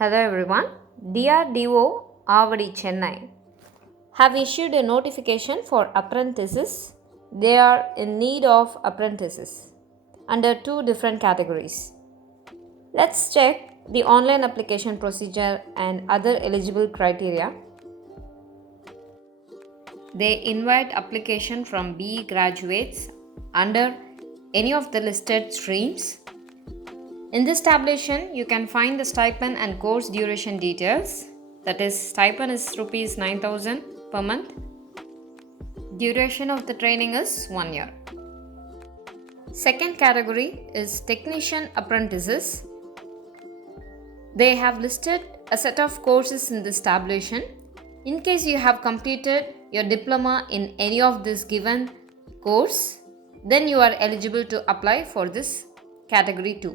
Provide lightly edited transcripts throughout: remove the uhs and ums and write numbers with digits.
Hello everyone. DRDO Avadi Chennai have issued a notification for apprentices. They are in need of apprentices under two different categories. Let's check the online application procedure and other eligible criteria. They invite application from BE graduates under any of the listed streams. In this tabulation, you can find the stipend and course duration details. That is, stipend is rupees 9,000 per month. Duration of the training is 1 year. Second category is technician apprentices. They have listed a set of courses in this tabulation. In case you have completed your diploma in any of this given course, then you are eligible to apply for this category 2.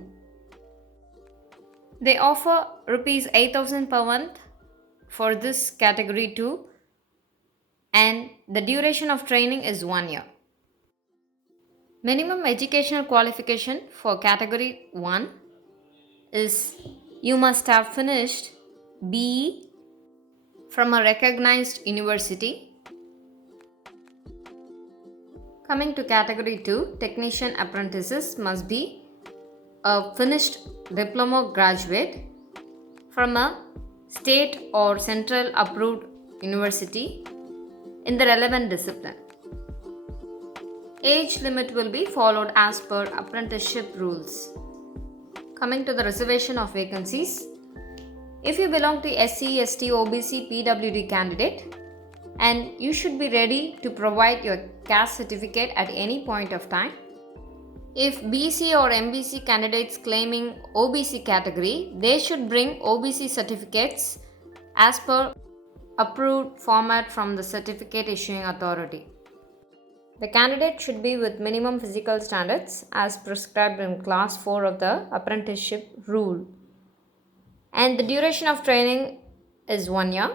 They offer rupees 8,000 per month for this category 2 and the duration of training is 1 year. Minimum educational qualification for category 1 is you must have finished BE from a recognized university. Coming to category 2, technician apprentices must be a finished diploma graduate from a state or central approved university in the relevant discipline. Age limit will be followed as per apprenticeship rules. Coming to the reservation of vacancies, if you belong to SC, ST, OBC, PWD candidate, and you should be ready to provide your caste certificate at any point of time. If BC or MBC candidates claiming OBC category, they should bring OBC certificates as per approved format from the certificate issuing authority. The candidate should be with minimum physical standards as prescribed in class 4 of the apprenticeship rule. And the duration of training is 1 year.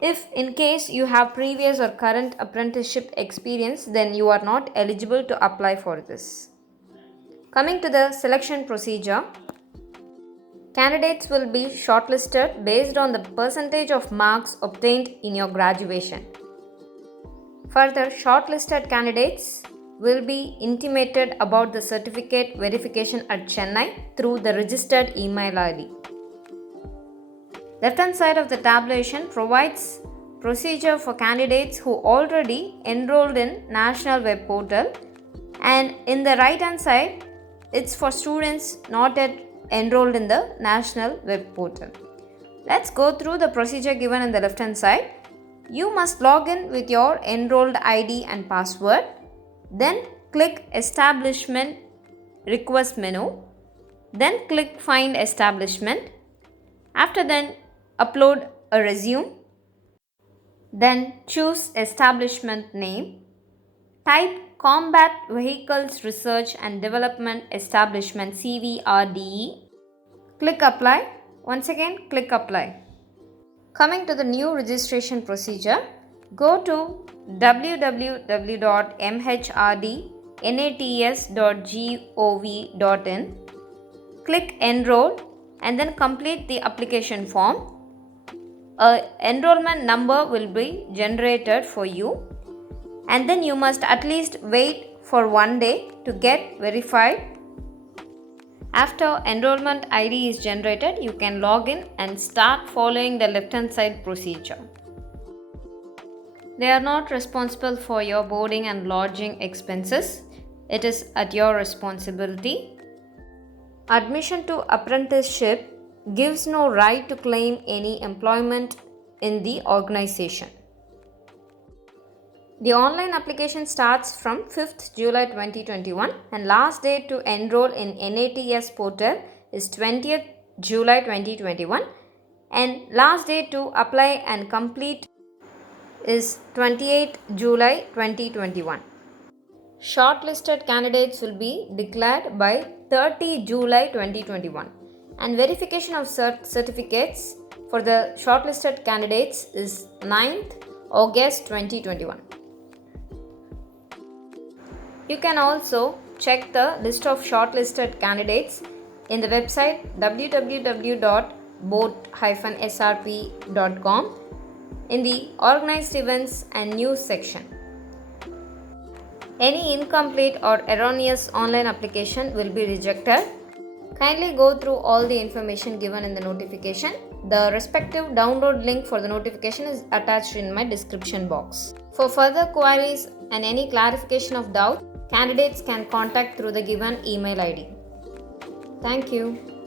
If in case you have previous or current apprenticeship experience, then you are not eligible to apply for this. Coming to the selection procedure, candidates will be shortlisted based on the percentage of marks obtained in your graduation. Further, shortlisted candidates will be intimated about the certificate verification at Chennai through the registered email ID. Left hand side of the tabulation provides procedure for candidates who already enrolled in National Web Portal, and in the right hand side it's for students not yet enrolled in the National Web Portal. Let's go through the procedure given in the left hand side. You must log in with your enrolled ID and password, then click Establishment Request menu, then click Find Establishment. After then, upload a resume, then choose establishment name, type Combat Vehicles Research and Development Establishment CVRDE, click apply, once again click apply. Coming to the new registration procedure, go to www.mhrdnats.gov.in, click enroll and then complete the application form. An enrollment number will be generated for you, and then you must at least wait for 1 day to get verified. After enrollment ID is generated, you can log in and start following the left hand side procedure. They are not responsible for your boarding and lodging expenses. It is at your responsibility. Admission to apprenticeship gives no right to claim any employment in the organization. The online application starts from 5th July 2021 and last date to enroll in NATS portal is 20th July 2021 and last date to apply and complete is 28th July 2021. Shortlisted candidates will be declared by 30 July 2021 and verification of certificates for the shortlisted candidates is 9th August 2021. You can also check the list of shortlisted candidates in the website www.mhrdnats.gov.in. boat-srp.com in the Organized Events and News section. Any incomplete or erroneous online application will be rejected. Kindly go through all the information given in the notification. The respective download link for the notification is attached in my description box. For further queries and any clarification of doubt, candidates can contact through the given email ID. Thank you.